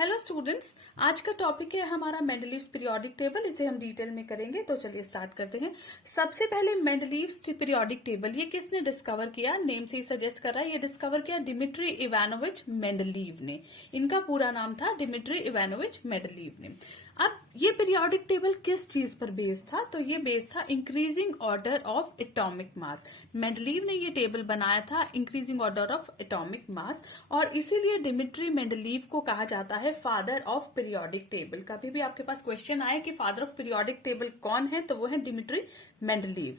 Hello students, आज का topic है हमारा मेंडलीव्स पीरियोडिक टेबल। इसे हम डिटेल में करेंगे, तो चलिए स्टार्ट करते हैं। सबसे पहले मेंडलीव्स पीरियोडिक टेबल ये किसने डिस्कवर किया? नेम से ही सजेस्ट कर रहा है, ये डिस्कवर किया डिमिट्री इवानोविच मेंडलीव ने। इनका पूरा नाम था डिमिट्री इवानोविच मेंडलीव ने। अब ये पीरियोडिक टेबल किस चीज पर बेस्ड था? तो ये बेस्ड था increasing order of atomic mass. Mendeleev ने ये टेबल बनाया था increasing order of atomic mass, और इसीलिए डिमिट्री मेंडलीव को कहा जाता है फादर ऑफ पीरियोडिक टेबल। कभी भी आपके पास क्वेश्चन आए कि फादर ऑफ पीरियोडिक टेबल कौन है, तो वो है डिमिट्री मेंडलीव।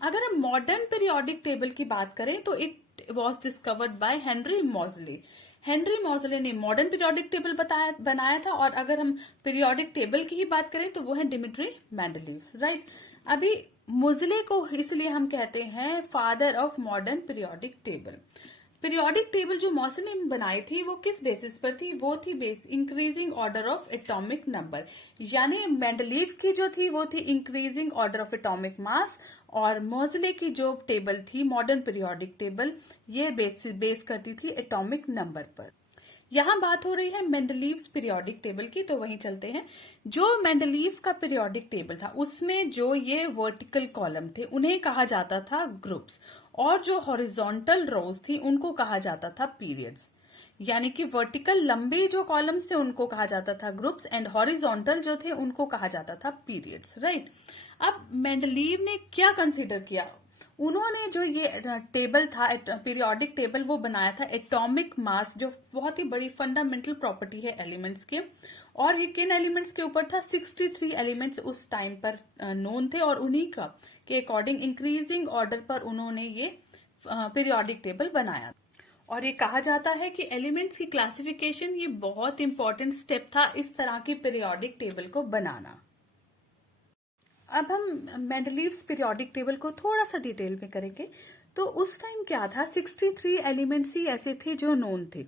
अगर हम मॉडर्न पीरियोडिक टेबल की बात करें तो it was discovered by Henry मोजले। हेनरी मोजले ने मॉडर्न पीरियोडिक टेबल बनाया था। और अगर हम पीरियोडिक टेबल की ही बात करें तो वो है डिमिट्री मेंडलीव, राइट। अभी मोजले को इसलिए हम कहते हैं father of modern periodic table. Periodic table जो मोजले ने बनाई थी वो किस बेसिस पर थी? वो थी base increasing order of atomic number. यानी मेंडलीव की जो थी वो थी increasing order of atomic mass, और मोजले की जो टेबल थी मॉडर्न पीरियोडिक टेबल, ये बेस करती थी एटॉमिक नंबर पर। यहां बात हो रही है मेंडलीव्स पीरियोडिक टेबल की, तो वहीं चलते हैं। जो मेंडलीव का पीरियोडिक टेबल था उसमें जो ये वर्टिकल कॉलम थे उन्हें कहा जाता था ग्रुप्स, और जो हॉरिजॉन्टल रोज थी उनको कहा जाता था पीरियड्स। यानी कि वर्टिकल लंबे जो कॉलम्स थे उनको कहा जाता था ग्रुप्स, एंड हॉरिजॉन्टल जो थे उनको कहा जाता था पीरियड्स, राइट। अब मेंडलीव ने क्या कंसीडर किया? उन्होंने जो ये टेबल था पीरियोडिक टेबल वो बनाया था एटॉमिक मास, जो बहुत ही बड़ी फंडामेंटल प्रॉपर्टी है एलिमेंट्स के। और ये किन एलिमेंट्स के ऊपर था? 63 एलिमेंट्स उस टाइम पर नोन थे, और उन्हीं का के अकॉर्डिंग इंक्रीजिंग ऑर्डर पर उन्होंने ये पीरियोडिक टेबल बनाया। और ये कहा जाता है कि एलिमेंट्स की क्लासिफिकेशन ये बहुत इंपॉर्टेंट स्टेप था इस तरह की पीरियोडिक टेबल को बनाना। अब हम मेंडलीव्स पीरियोडिक टेबल को थोड़ा सा डिटेल में करेंगे। तो उस टाइम क्या था, 63 एलिमेंट्स ही ऐसे थे जो नोन थे,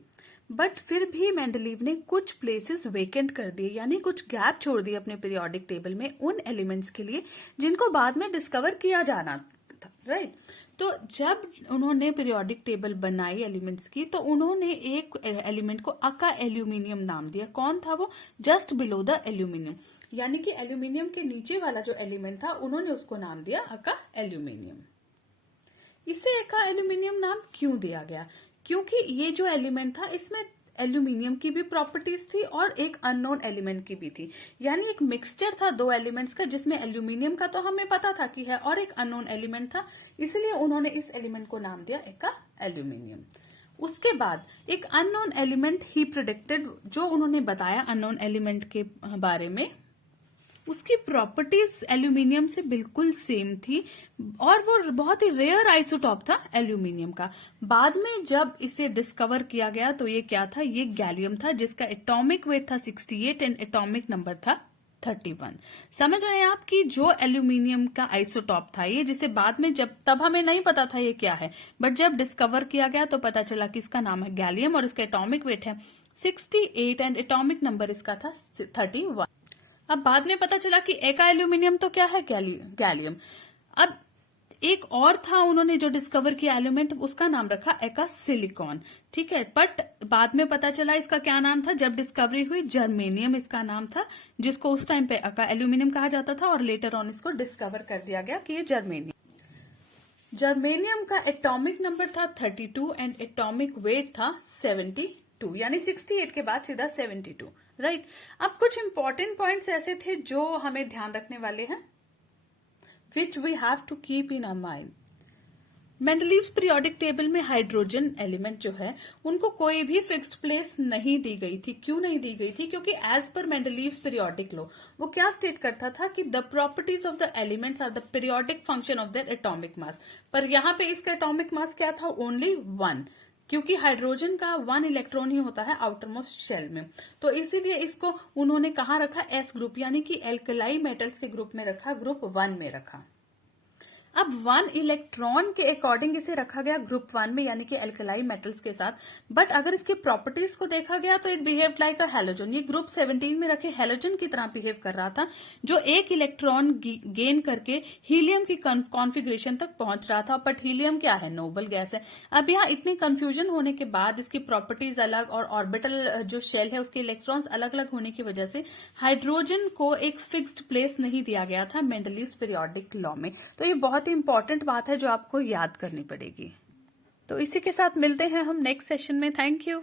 बट फिर भी मेंडलीव ने कुछ प्लेसेस वेकेंट कर दिए, यानी कुछ गैप छोड़ दिए अपने पीरियोडिक टेबल में उन एलिमेंट्स के लिए जिनको बाद में डिस्कवर किया जाना था, राइट। तो जब उन्होंने पीरियोडिक टेबल बनाई एलिमेंट्स की, तो उन्होंने एक एलिमेंट को अका एल्यूमिनियम नाम दिया। कौन था वो? जस्ट बिलो द एल्यूमिनियम, यानी कि एल्यूमिनियम के नीचे वाला जो एलिमेंट था उन्होंने उसको नाम दिया अका एल्यूमिनियम। इसे अका एल्यूमिनियम नाम क्यों दिया गया? क्योंकि ये जो एलिमेंट था इसमें एल्यूमिनियम की भी प्रॉपर्टीज थी और एक अननोन एलिमेंट की भी थी। यानी एक मिक्सचर था दो एलिमेंट्स का, जिसमें एल्यूमिनियम का तो हमें पता था कि है, और एक अननोन एलिमेंट था, इसलिए उन्होंने इस एलिमेंट को नाम दिया एका एल्यूमिनियम। उसके बाद एक अननोन एलिमेंट ही प्रेडिक्टेड, जो उन्होंने बताया अननोन एलिमेंट के बारे में, उसकी प्रॉपर्टीज एल्यूमिनियम से बिल्कुल सेम थी, और वो बहुत ही रेयर आइसोटॉप था एल्यूमिनियम का। बाद में जब इसे डिस्कवर किया गया तो ये क्या था? ये गैलियम था, जिसका एटॉमिक वेट था 68 एंड एटॉमिक नंबर था 31। समझ रहे हैं आप कि जो एल्यूमिनियम का आइसोटॉप था ये, जिसे बाद में जब तब हमें नहीं पता था ये क्या है, बट जब डिस्कवर किया गया तो पता चला कि इसका नाम है गैलियम, और इसका एटॉमिक वेट है 68 एंड एटॉमिक नंबर इसका था 31। अब बाद में पता चला कि एका एल्यूमिनियम तो क्या है? गैलियम। अब एक और था उन्होंने जो डिस्कवर किया एलिमेंट, उसका नाम रखा एका सिलिकॉन, ठीक है। बट बाद में पता चला इसका क्या नाम था, जब डिस्कवरी हुई जर्मेनियम इसका नाम था, जिसको उस टाइम पे एका एल्यूमिनियम कहा जाता था, और लेटर ऑन इसको डिस्कवर कर दिया गया कि ये जर्मेनियम का एटॉमिक नंबर था 32 एंड एटॉमिक वेट था 72, यानी 68 के बाद सीधा 72, राइट। अब कुछ इंपॉर्टेंट पॉइंट्स ऐसे थे जो हमें ध्यान रखने वाले हैं, which we have to keep in our mind. Mendeleev's periodic table में हाइड्रोजन एलिमेंट जो है उनको कोई भी फिक्स्ड प्लेस नहीं दी गई थी। क्यों नहीं दी गई थी? क्योंकि as per Mendeleev's periodic law वो क्या स्टेट करता था कि the properties of the elements are the periodic function of their atomic mass. पर यहाँ पे इसका एटॉमिक मास क्या था? ओनली 1, क्योंकि हाइड्रोजन का 1 इलेक्ट्रॉन ही होता है आउटर मोस्ट शेल में। तो इसीलिए इसको उन्होंने कहाँ रखा? एस ग्रुप, यानी कि एल्कलाई मेटल्स के ग्रुप में रखा, ग्रुप 1 में रखा। अब 1 इलेक्ट्रॉन के अकॉर्डिंग इसे रखा गया ग्रुप 1 में, यानी कि एल्कलाई मेटल्स के साथ। बट अगर इसकी प्रॉपर्टीज को देखा गया तो it behave like a halogen. ये ग्रुप 17 में रखे हैलोजन की तरह बिहेव कर रहा था, जो एक इलेक्ट्रॉन गेन करके हीलियम की कॉन्फ़िगरेशन तक पहुंच रहा था। बट हीलियम क्या है? नोबल गैस है। अब यहाँ इतनी कंफ्यूजन होने के बाद इसकी प्रॉपर्टीज अलग और ऑर्बिटल जो शेल है उसके इलेक्ट्रॉन्स अलग अलग होने की वजह से हाइड्रोजन को एक फिक्स्ड प्लेस नहीं दिया गया था मेंडलीव्स पीरियोडिक लॉ में। तो ये बहुत ही इंपॉर्टेंट बात है जो आपको याद करनी पड़ेगी। तो इसी के साथ मिलते हैं हम नेक्स्ट सेशन में। Thank you.